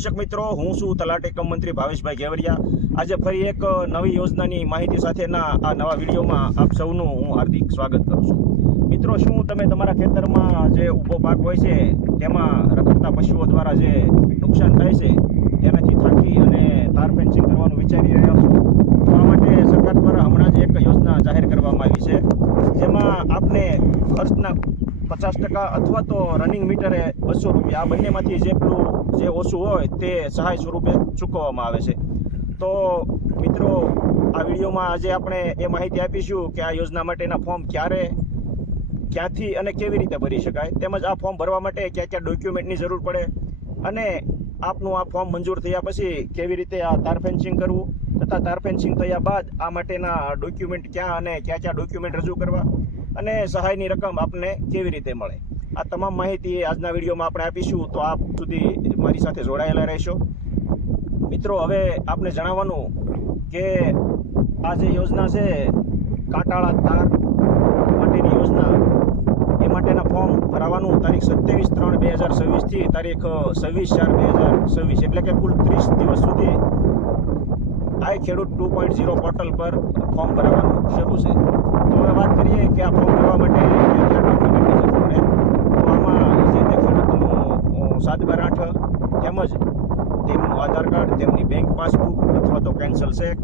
દર્શક મિત્રો, હું છું તલાટી કમ મંત્રી ભાવેશભાઈ ગેવરિયા. આજે ફરી એક નવી યોજનાની માહિતી સાથેના આ નવા વિડીયોમાં આપ સૌનું હું હાર્દિક સ્વાગત કરું છું. મિત્રો, શું તમે તમારા ખેતરમાં જે ઊભો પાક હોય છે તેમાં રખડતા પશુઓ દ્વારા જે નુકસાન થાય છે તેનાથી થાકી અને તાર ફેન્સિંગ કરવાનું વિચારી રહ્યા છો? તો આ માટે સરકાર દ્વારા હમણાં જ એક યોજના જાહેર કરવામાં આવી છે, જેમાં આપને ખર્ચના 50% અથવા તો રનિંગ મીટરે 200 રૂપિયા, આ બંનેમાંથી જે ઓછું હોય તે સહાય સ્વરૂપે ચૂકવવામાં આવે છે. તો મિત્રો, આ વિડીયોમાં આજે આપણે એ માહિતી આપીશું કે આ યોજના માટેના ફોર્મ ક્યાંથી અને કેવી રીતે ભરી શકાય, તેમજ આ ફોર્મ ભરવા માટે કયા કયા ડોક્યુમેન્ટની જરૂર પડે, અને આપનું આ ફોર્મ મંજૂર થયા પછી કેવી રીતે આ તાર ફેન્સિંગ કરવું, તથા તાર ફેન્સિંગ થયા બાદ આ માટેના ડોક્યુમેન્ટ ક્યાં અને કયા ડોક્યુમેન્ટ રજૂ કરવા, અને સહાયની રકમ આપને કેવી રીતે મળે, આ તમામ માહિતી આજના વિડીયોમાં આપણે આપીશું. તો આપ સુધી મારી સાથે જોડાયેલા રહેશો. મિત્રો, હવે આપને જણાવવાનું કે આ જે યોજના છે કાંટાળા તાર માટેની યોજના, એ માટેના ફોર્મ ભરાવાનું તારીખ 27/3/2026 થી તારીખ 26/4/2026 એટલે કે કુલ 30 દિવસ સુધી આઈ ખેડૂત 2.0 પોર્ટલ પર ફોર્મ ભરાવાનું શરૂ છે. તો હવે વાત કરીએ કે આ ફોર્મ ભરવા માટે કયા ડોક્યુમેન્ટની જરૂર પડે. તો આમાં જે તે ખેડૂતનું 7/8 તેમજ તેમનું આધાર કાર્ડ, તેમની બેંક પાસબુક અથવા તો કેન્સલ ચેક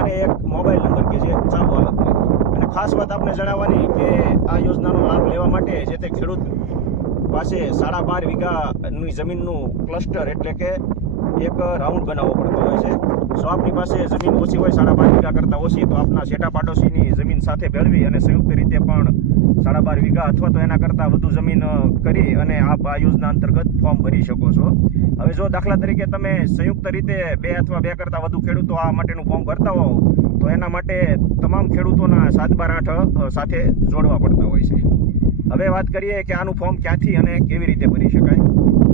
અને એક મોબાઈલ નંબર કે જે ચાલુ હાલતમાં. અને ખાસ વાત આપણે જણાવવાની કે આ યોજનાનો લાભ લેવા માટે જે તે ખેડૂત પાસે 12.5 વીઘાની જમીનનું ક્લસ્ટર એટલે કે એક રાઉન્ડ બનાવવો પડતો હોય છે. જો આપની પાસે જમીન ઓછી હોય, 12.5 વીઘા કરતાં ઓછી, તો આપના શેઠા પાડોશીની જમીન સાથે ભેળવી અને સંયુક્ત રીતે પણ 12.5 વીઘા અથવા તો એના કરતાં વધુ જમીન કરી અને આપ આ યોજના અંતર્ગત ફોર્મ ભરી શકો છો. હવે જો દાખલા તરીકે તમે સંયુક્ત રીતે 2 અથવા 2 કરતાં વધુ ખેડૂતો આ માટેનું ફોર્મ ભરતા હોવ, તો એના માટે તમામ ખેડૂતોના 7/8 સાથે જોડવા પડતા હોય છે. હવે વાત કરીએ કે આનું ફોર્મ ક્યાંથી અને કેવી રીતે ભરી શકાય.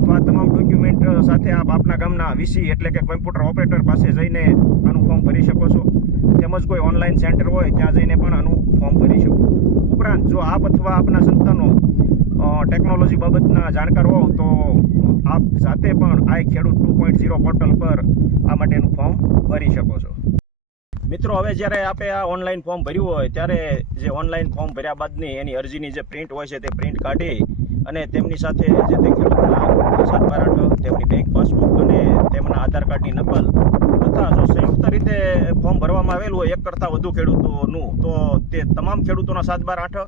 તો આ તમામ ડોક્યુમેન્ટ સાથે આપ આપના ગામના વીસી એટલે કે કોમ્પ્યુટર ઓપરેટર પાસે જઈને આનું ફોર્મ ભરી શકો છો. તેમજ કોઈ ઓનલાઈન સેન્ટર હોય ત્યાં જઈને પણ આનું ફોર્મ ભરી શકો. ઉપરાંત જો આપ અથવા આપના સંતાનો ટેકનોલોજી બાબતના જાણકાર હોવ, તો આપ જાતે પણ આઈ ખેડૂત 2.0 પોર્ટલ પર આ માટેનું ફોર્મ ભરી શકો છો. મિત્રો, હવે જ્યારે આપણે આ ઓનલાઈન ફોર્મ ભર્યું હોય ત્યારે જે ઓનલાઈન ફોર્મ ભર્યા બાદની એની અરજીની જે પ્રિન્ટ હોય છે તે પ્રિન્ટ કાઢી અને તેમની સાથે જે તે ખેડૂતના 7/8, તેમની બેંક પાસબુક અને તેમના આધાર કાર્ડની નકલ, તથા જો સંયુક્ત રીતે ફોર્મ ભરવામાં આવેલું હોય 1 કરતાં વધુ ખેડૂતોનું, તો તે તમામ ખેડૂતોના 7/8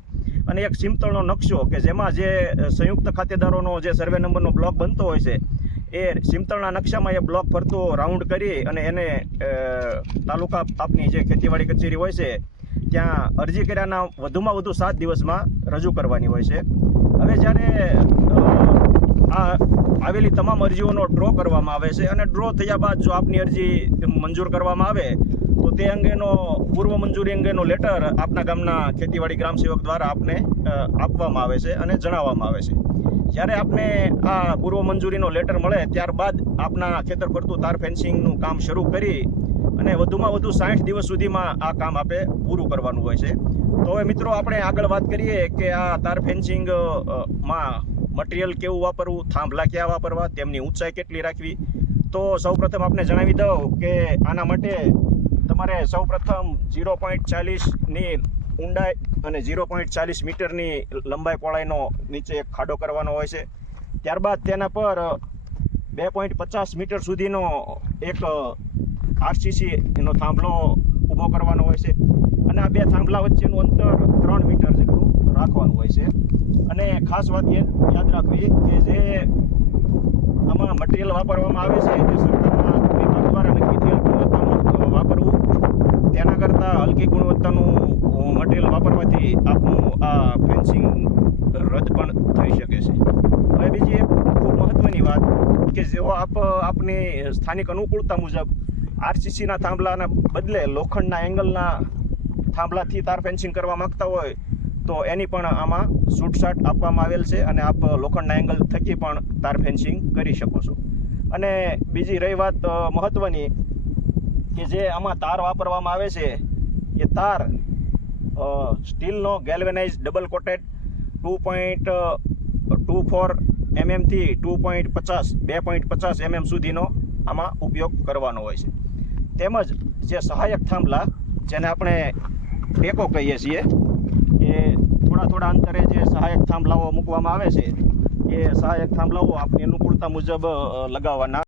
અને એક સિમતળનો નકશો કે જેમાં જે સંયુક્ત ખાતેદારોનો જે સર્વે નંબરનો બ્લોક બનતો હોય છે, એ સિમતળના નકશામાં એ બ્લોક ફરતો રાઉન્ડ કરી અને એને તાલુકા આપની જે ખેતીવાડી કચેરી હોય છે ત્યાં અરજી કર્યાના વધુમાં વધુ 7 દિવસમાં રજૂ કરવાની હોય છે. હવે જ્યારે આ આવેલી તમામ અરજીઓનો ડ્રો કરવામાં આવે છે અને ડ્રો થયા બાદ જો આપની અરજી મંજૂર કરવામાં આવે તો તે અંગેનો પૂર્વ મંજૂરી અંગેનો લેટર આપના ગામના ખેતીવાડી ગ્રામસેવક દ્વારા આપને આપવામાં આવે છે અને જણાવવામાં આવે છે. જ્યારે આપને આ પૂર્વ મંજૂરીનો લેટર મળે ત્યારબાદ આપના ખેતર ફરતું તાર ફેન્સિંગનું કામ શરૂ કરી અને વધુમાં વધુ 60 દિવસ સુધીમાં આ કામ આપે પૂરું કરવાનું હોય છે. તો હવે મિત્રો, આપણે આગળ વાત કરીએ કે આ તાર ફેન્સિંગ માં મટીરિયલ કેવું વાપરવું, થાંભલા ક્યાં વાપરવા, તેમની ઊંચાઈ કેટલી રાખવી. તો સૌપ્રથમ આપને જણાવી દઉં કે આના માટે તમારે સૌપ્રથમ 0.40ની ઊંડાઈ અને 0.40 મીટરની લંબાઈ પહોળાઈનો નીચે એક ખાડો કરવાનો હોય છે. ત્યારબાદ તેના પર 2.50 મીટર સુધીનો એક RCCનો થાંભલો ઊભો કરવાનો હોય છે અને આ 2 થાંભલા વચ્ચેનું અંતર 3 મીટર જેટલું રાખવાનું હોય છે. અને ખાસ વાત એ યાદ રાખવી કે જે આમાં મટીરિયલ વાપરવામાં આવે છે તે સરકારના વિભાગ દ્વારા નક્કી થયેલ ગુણવત્તાનું વાપરવું, તેના કરતાં હલકી ગુણવત્તાનું મટીરિયલ વાપરવાથી આપનું આ ફેન્સિંગ રદ પણ થઈ શકે છે. હવે બીજી એક ખૂબ મહત્ત્વની વાત કે જો આપની સ્થાનિક અનુકૂળતા મુજબ RCCના થાંભલાના બદલે લોખંડના એંગલના થાંભલાથી તાર ફેન્સિંગ કરવા માગતા હોય તો એની પણ આમાં છૂટછાટ આપવામાં આવેલ છે અને આપ લોખંડના એંગલ થકી પણ તાર ફેન્સિંગ કરી શકો છો. અને બીજી રહી વાત મહત્ત્વની કે જે આમાં તાર વાપરવામાં આવે છે એ તાર સ્ટીલનો ગેલ્વેનાઇઝ ડબલ કોટેડ 2.24 થી 2.50 સુધીનો આમાં ઉપયોગ કરવાનો હોય છે. તેમજ જે સહાયક થાંભલા, જેને આપણે ટેકો કહીએ છીએ, કે થોડા અંતરે જે સહાયક થાંભલાઓ મૂકવામાં આવે છે, એ સહાયક થાંભલાઓ આપની અનુકૂળતા મુજબ લગાવવાના.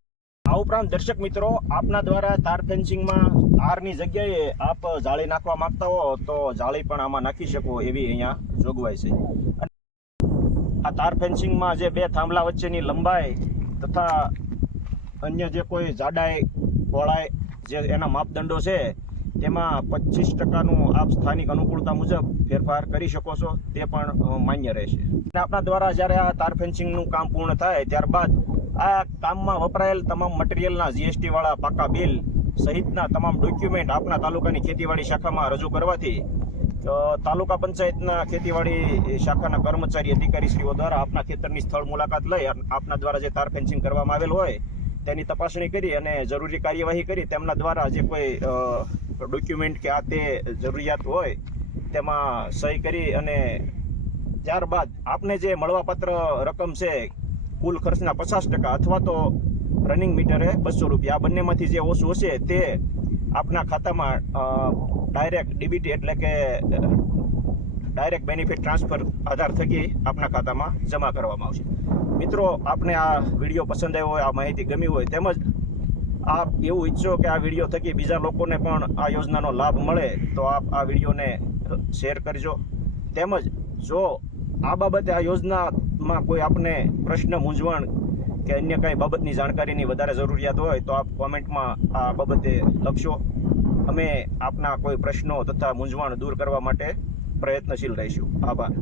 આ ઉપરાંત દર્શક મિત્રો, આપના દ્વારા તાર ફેન્સિંગમાં તારની જગ્યાએ આપ જાળી નાખવા માંગતા હો તો જાળી પણ આમાં નાખી શકો એવી અહીંયા જોગવાઈ છે. આ તાર ફેન્સિંગમાં જે બે થાંભલા વચ્ચેની લંબાઈ તથા અન્ય જે કોઈ જાડાઈ પહોળાઈ જે એના માપદંડો છે તેમાં 25%નું આપ સ્થાનિક અનુકૂળતા મુજબ ફેરફાર કરી શકો છો, તે પણ માન્ય રહેશે. આપના દ્વારા જ્યારે આ તાર ફેન્સિંગનું કામ પૂર્ણ થાય ત્યારબાદ આ કામમાં વપરાયેલ તમામ મટીરિયલના GST વાળા પાકા બિલ સહિતના તમામ ડોક્યુમેન્ટ આપના તાલુકાની ખેતીવાડી શાખામાં રજૂ કરવાથી તાલુકા પંચાયતના ખેતીવાડી શાખાના કર્મચારી અધિકારીશ્રીઓ દ્વારા આપના ખેતરની સ્થળ મુલાકાત લઈ આપના દ્વારા જે તાર ફેન્સિંગ કરવામાં આવેલ હોય તેની તપાસણી કરી અને જરૂરી કાર્યવાહી કરી તેમના દ્વારા જે કોઈ ડોક્યુમેન્ટ કે આ તે જરૂરિયાત હોય તેમાં સહી કરી અને ત્યારબાદ આપને જે મળવાપાત્ર રકમ છે કુલ ખર્ચના 50% અથવા તો રનિંગ મીટરે 200 રૂપિયા, આ બંનેમાંથી જે ઓછું હશે તે આપના ખાતામાં ડાયરેક્ટ ડીબીટી એટલે કે ડાયરેક્ટ બેનિફિટ ટ્રાન્સફર આધાર થકી આપના ખાતામાં જમા કરવામાં આવશે. મિત્રો, આપને આ વિડીયો પસંદ આવ્યો હોય, આ માહિતી ગમી હોય, તેમજ આપ એવું ઈચ્છો કે આ વિડીયો થકી બીજા લોકોને પણ આ યોજનાનો લાભ મળે તો આપ આ વિડીયોને શેર કરજો. તેમજ જો આ બાબતે આ યોજનામાં કોઈ આપને પ્રશ્ન, મૂંઝવણ કે અન્ય કંઈ બાબતની જાણકારીની વધારે જરૂરિયાત હોય તો આપ કોમેન્ટમાં આ બાબતે લખશો. અમે આપના કોઈ પ્રશ્નો તથા મૂંઝવણ દૂર કરવા માટે પ્રયત્નશીલ રહીશું. આભાર.